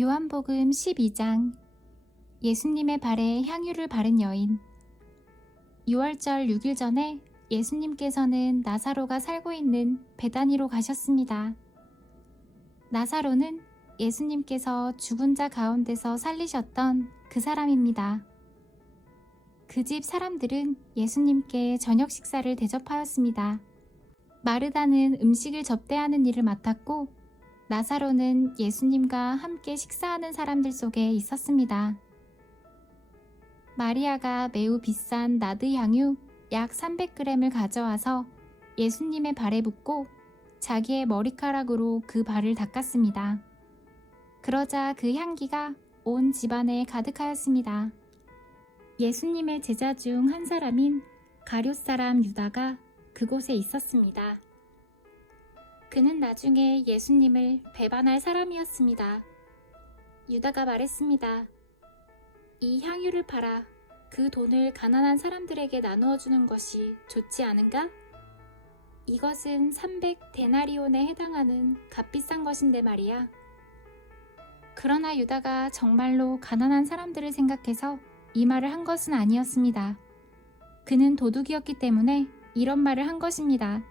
요한복음 12장. 예수님의 발에 향유를 바른 여인. 6월절 6일 전에 예수님께서는 나사로가 살고 있는 베다니로 가셨습니다. 나사로는 예수님께서 죽은 자 가운데서 살리셨던 그 사람입니다. 그 집 사람들은 예수님께 저녁 식사를 대접하였습니다. 마르다는 음식을 접대하는 일을 맡았고, 나사로는 예수님과 함께 식사하는 사람들 속에 있었습니다. 마리아가 매우 비싼 나드 향유 약 300g을 가져와서 예수님의 발에 붓고 자기의 머리카락으로 그 발을 닦았습니다. 그러자 그 향기가 온 집안에 가득하였습니다. 예수님의 제자 중 한 사람인 가룟 사람 유다가 그곳에 있었습니다. 그는 나중에 예수님을 배반할 사람이었습니다. 유다가 말했습니다. 이 향유를 팔아 그 돈을 가난한 사람들에게 나누어 주는 것이 좋지 않은가? 이것은 300데나리온에 해당하는 값비싼 것인데 말이야. 그러나 유다가 정말로 가난한 사람들을 생각해서 이 말을 한 것은 아니었습니다. 그는 도둑이었기 때문에 이런 말을 한 것입니다.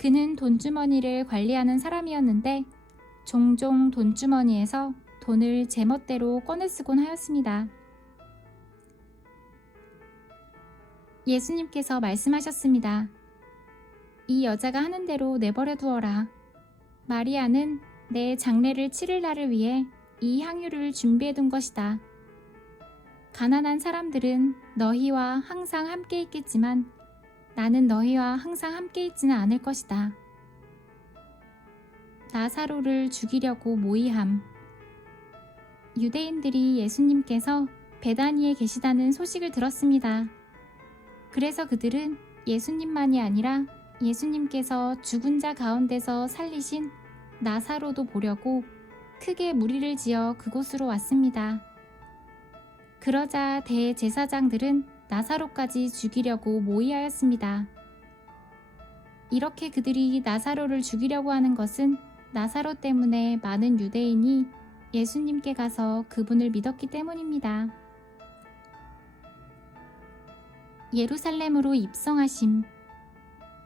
그는 돈주머니를 관리하는 사람이었는데 종종 돈주머니에서 돈을 제멋대로 꺼내 쓰곤 하였습니다. 예수님께서 말씀하셨습니다. 이 여자가 하는 대로 내버려 두어라. 마리아는 내 장례를 치를 날을 위해 이 향유를 준비해 둔 것이다. 가난한 사람들은 너희와 항상 함께 있겠지만 나는 너희와 항상 함께 있지는 않을 것이다. 나사로를 죽이려고 모의함. 유대인들이 예수님께서 베다니에 계시다는 소식을 들었습니다. 그래서 그들은 예수님만이 아니라 예수님께서 죽은 자 가운데서 살리신 나사로도 보려고 크게 무리를 지어 그곳으로 왔습니다. 그러자 대제사장들은 나사로까지 죽이려고 모의하였습니다. 이렇게 그들이 나사로를 죽이려고 하는 것은 나사로 때문에 많은 유대인이 예수님께 가서 그분을 믿었기 때문입니다. 예루살렘으로 입성하심.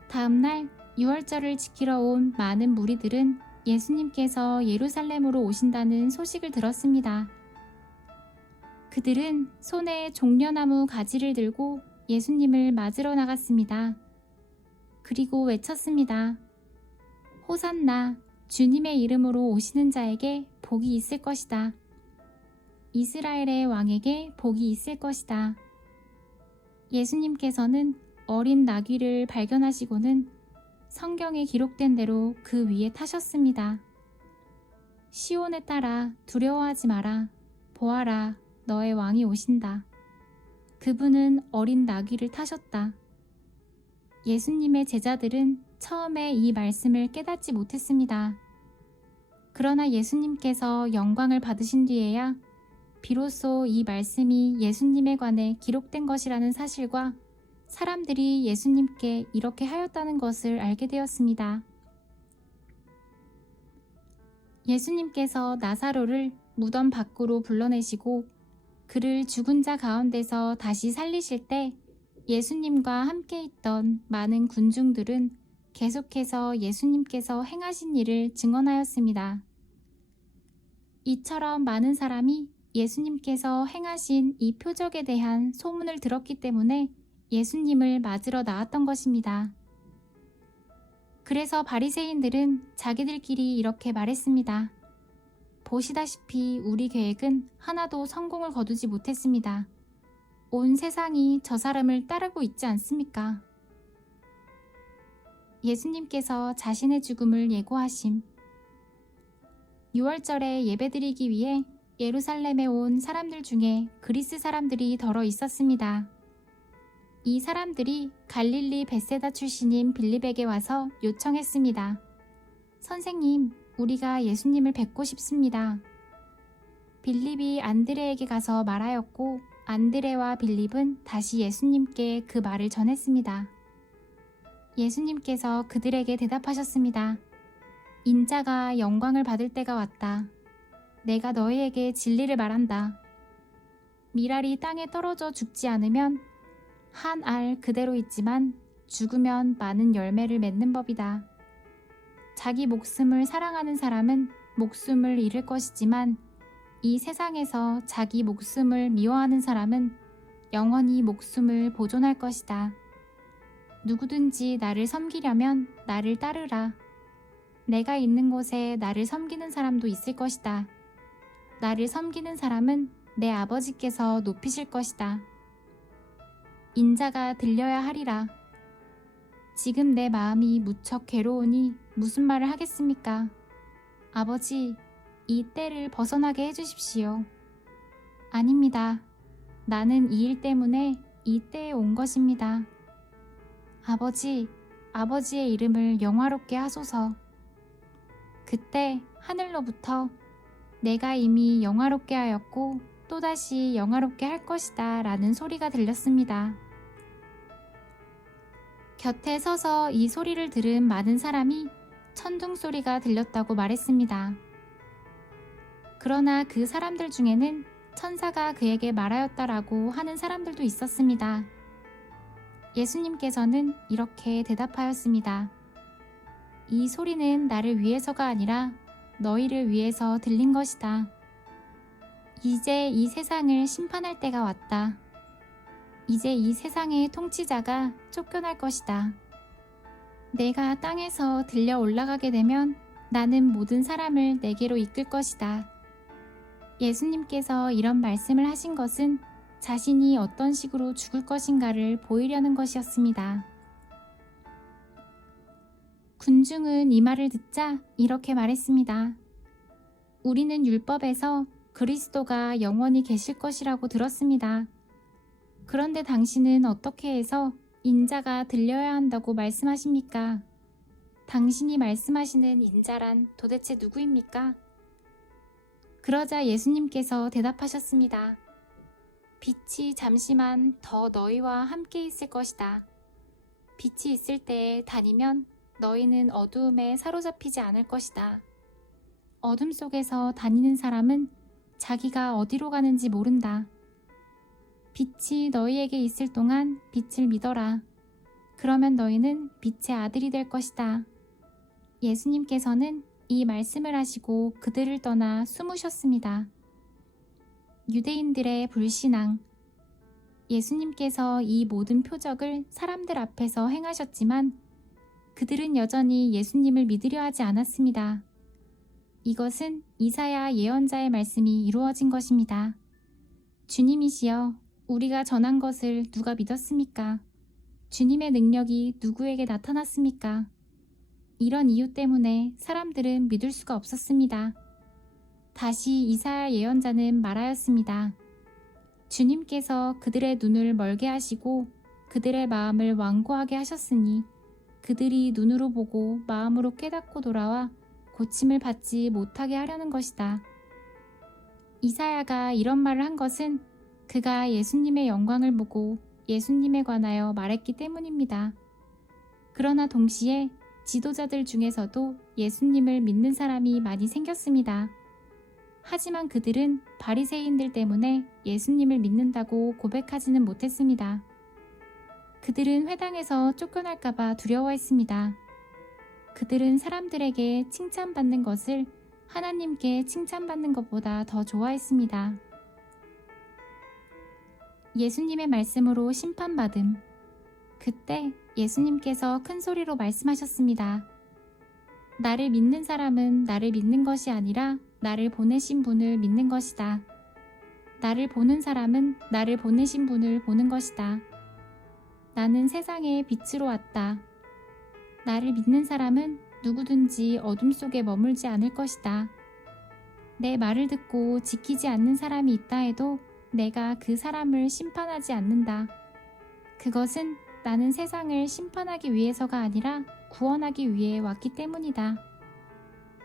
다음날 6월절을 지키러 온 많은 무리들은 예수님께서 예루살렘으로 오신다는 소식을 들었습니다. 그들은 손에 종려나무 가지를 들고 예수님을 맞으러 나갔습니다. 그리고 외쳤습니다. 호산나, 주님의 이름으로 오시는 자에게 복이 있을 것이다. 이스라엘의 왕에게 복이 있을 것이다. 예수님께서는 어린 나귀를 발견하시고는 성경에 기록된 대로 그 위에 타셨습니다. 시온에 따라 두려워하지 마라. 보아라, 너의 왕이 오신다. 그분은 어린 나귀를 타셨다. 예수님의 제자들은 처음에 이 말씀을 깨닫지 못했습니다. 그러나 예수님께서 영광을 받으신 뒤에야 비로소 이 말씀이 예수님에 관해 기록된 것이라는 사실과 사람들이 예수님께 이렇게 하였다는 것을 알게 되었습니다. 예수님께서 나사로를 무덤 밖으로 불러내시고 그를 죽은 자 가운데서 다시 살리실 때 예수님과 함께 있던 많은 군중들은 계속해서 예수님께서 행하신 일을 증언하였습니다. 이처럼 많은 사람이 예수님께서 행하신 이 표적에 대한 소문을 들었기 때문에 예수님을 맞으러 나왔던 것입니다. 그래서 바리새인들은 자기들끼리 이렇게 말했습니다. 보시다시피 우리 계획은 하나도 성공을 거두지 못했습니다. 온 세상이 저 사람을 따르고 있지 않습니까? 예수님께서 자신의 죽음을 예고하심. 6월절에 예배드리기 위해 예루살렘에 온 사람들 중에 그리스 사람들이 더러 있었습니다. 이 사람들이 갈릴리 벳세다 출신인 빌립에게 와서 요청했습니다. 선생님, 우리가 예수님을 뵙고 싶습니다. 빌립이 안드레에게 가서 말하였고 안드레와 빌립은 다시 예수님께 그 말을 전했습니다. 예수님께서 그들에게 대답하셨습니다. 인자가 영광을 받을 때가 왔다. 내가 너희에게 진리를 말한다. 밀알이 땅에 떨어져 죽지 않으면 한 알 그대로 있지만 죽으면 많은 열매를 맺는 법이다. 자기 목숨을 사랑하는 사람은 목숨을 잃을 것이지만 이 세상에서 자기 목숨을 미워하는 사람은 영원히 목숨을 보존할 것이다. 누구든지 나를 섬기려면 나를 따르라. 내가 있는 곳에 나를 섬기는 사람도 있을 것이다. 나를 섬기는 사람은 내 아버지께서 높이실 것이다. 인자가 들려야 하리라. 지금 내 마음이 무척 괴로우니 무슨 말을 하겠습니까? 아버지, 이 때를 벗어나게 해주십시오. 아닙니다. 나는 이 일 때문에 이 때에 온 것입니다. 아버지, 아버지의 이름을 영화롭게 하소서. 그때 하늘로부터 내가 이미 영화롭게 하였고 또다시 영화롭게 할 것이다 라는 소리가 들렸습니다. 곁에 서서 이 소리를 들은 많은 사람이 천둥 소리가 들렸다고 말했습니다. 그러나 그 사람들 중에는 천사가 그에게 말하였다라고 하는 사람들도 있었습니다. 예수님께서는 이렇게 대답하였습니다. 이 소리는 나를 위해서가 아니라 너희를 위해서 들린 것이다. 이제 이 세상을 심판할 때가 왔다. 이제 이 세상의 통치자가 쫓겨날 것이다. 내가 땅에서 들려 올라가게 되면 나는 모든 사람을 내게로 이끌 것이다. 예수님께서 이런 말씀을 하신 것은 자신이 어떤 식으로 죽을 것인가를 보이려는 것이었습니다. 군중은 이 말을 듣자 이렇게 말했습니다. 우리는 율법에서 그리스도가 영원히 계실 것이라고 들었습니다. 그런데 당신은 어떻게 해서 인자가 들려야 한다고 말씀하십니까? 당신이 말씀하시는 인자란 도대체 누구입니까? 그러자 예수님께서 대답하셨습니다. 빛이 잠시만 더 너희와 함께 있을 것이다. 빛이 있을 때에 다니면 너희는 어두움에 사로잡히지 않을 것이다. 어둠 속에서 다니는 사람은 자기가 어디로 가는지 모른다. 빛이 너희에게 있을 동안 빛을 믿어라. 그러면 너희는 빛의 아들이 될 것이다. 예수님께서는 이 말씀을 하시고 그들을 떠나 숨으셨습니다. 유대인들의 불신앙. 예수님께서 이 모든 표적을 사람들 앞에서 행하셨지만 그들은 여전히 예수님을 믿으려 하지 않았습니다. 이것은 이사야 예언자의 말씀이 이루어진 것입니다. 주님이시여, 우리가 전한 것을 누가 믿었습니까? 주님의 능력이 누구에게 나타났습니까? 이런 이유 때문에 사람들은 믿을 수가 없었습니다. 다시 이사야 예언자는 말하였습니다. 주님께서 그들의 눈을 멀게 하시고 그들의 마음을 완고하게 하셨으니 그들이 눈으로 보고 마음으로 깨닫고 돌아와 고침을 받지 못하게 하려는 것이다. 이사야가 이런 말을 한 것은 그가 예수님의 영광을 보고 예수님에 관하여 말했기 때문입니다. 그러나 동시에 지도자들 중에서도 예수님을 믿는 사람이 많이 생겼습니다. 하지만 그들은 바리새인들 때문에 예수님을 믿는다고 고백하지는 못했습니다. 그들은 회당에서 쫓겨날까봐 두려워했습니다. 그들은 사람들에게 칭찬받는 것을 하나님께 칭찬받는 것보다 더 좋아했습니다. 예수님의 말씀으로 심판받음. 그때 예수님께서 큰 소리로 말씀하셨습니다. 나를 믿는 사람은 나를 믿는 것이 아니라 나를 보내신 분을 믿는 것이다. 나를 보는 사람은 나를 보내신 분을 보는 것이다. 나는 세상의 빛으로 왔다. 나를 믿는 사람은 누구든지 어둠 속에 머물지 않을 것이다. 내 말을 듣고 지키지 않는 사람이 있다 해도 내가 그 사람을 심판하지 않는다. 그것은 나는 세상을 심판하기 위해서가 아니라 구원하기 위해 왔기 때문이다.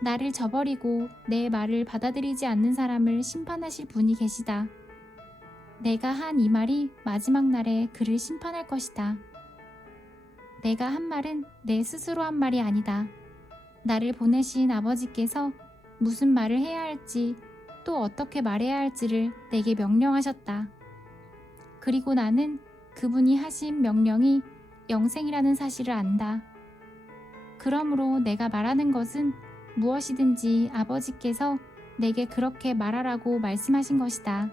나를 저버리고 내 말을 받아들이지 않는 사람을 심판하실 분이 계시다. 내가 한 이 말이 마지막 날에 그를 심판할 것이다. 내가 한 말은 내 스스로 한 말이 아니다. 나를 보내신 아버지께서 무슨 말을 해야 할지 또 어떻게 말해야 할지를 내게 명령하셨다. 그리고 나는 그분이 하신 명령이 영생이라는 사실을 안다. 그러므로 내가 말하는 것은 무엇이든지 아버지께서 내게 그렇게 말하라고 말씀하신 것이다.